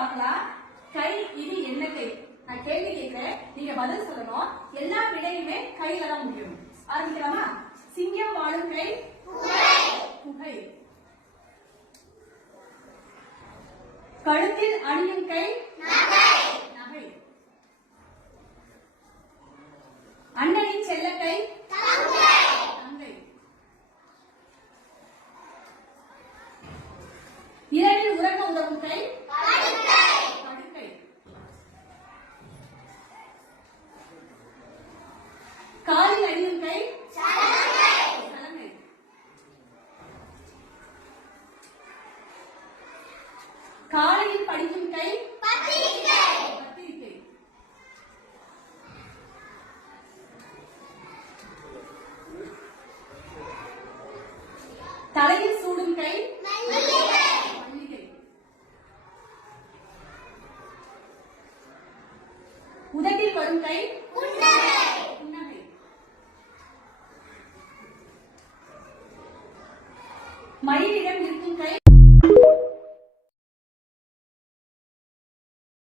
பார்க்கலாம். கை இது என்ன கை? நான் கேள்வி கேட்கிறேன், நீங்க பதில் சொல்லணும். எல்லா விடையுமே கையில தான் முடியும். ஆரம்பிக்கலாமா? சிங்கம் வாழும் கை புகை. கழுத்தில் அணியும் கை நகை. அண்ணனின் செல்ல கை தங்கை. இரவில் உறங்க உதவும் கை படுக்கை. காலில் அணியும் கை சலங்கை. காலையில் படிக்கும் கை பத்திரிகை. தலையில் சூடும் கை மல்லிகை. உதட்டில் வரும் கை புன்னகை. மயிலிடம்